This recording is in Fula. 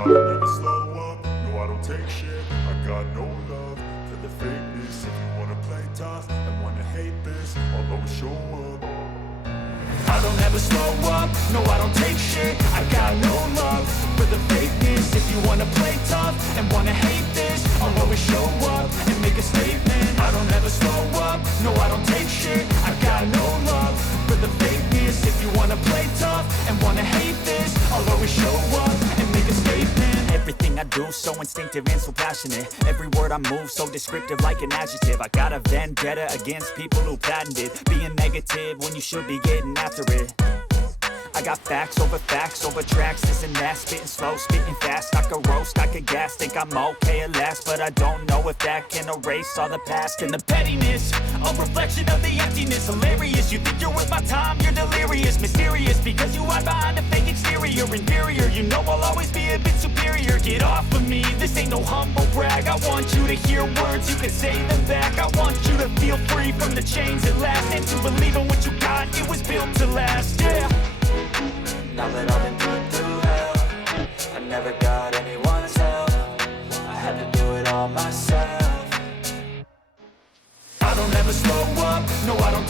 I never slow up, no I don't take shit. I got no love for the fakeness. If you wanna play tough and wanna hate this, I'll always show up. I don't ever slow up, no I don't take shit. I got no love for the fakeness. If you wanna play tough and wanna hate this, I'll always show up and make a statement. I don't ever slow up, no I don't take shit. I got no love for the fakeness. If you wanna play tough and wanna hate this, I'll always show up and make a statement. Everything I do so instinctive and so passionate. Every word I move so descriptive like an adjective. I got a vendetta against people who patented being negative when you should be getting after it. I got facts over tracks, this and that. Spitting slow, spitting fast, I could roast, I could gas. Think I'm okay at last, but I don't know if that can erase all the past. And the pettiness, a reflection of the emptiness. Hilarious, you think you're worth my time, you're delirious. Mysterious, because you hide behind a fake exterior. Inferior, you know I'll always be a bit superior. Get off of me, this ain't no humble brag. I want you to hear words, you can say them back. I want you to feel free from the chains at last, and to believe in what you got, it was built to last, yeah. Now that I've been put through hell, I never got anyone's help. I had to do it all myself. I don't ever slow up, no I don't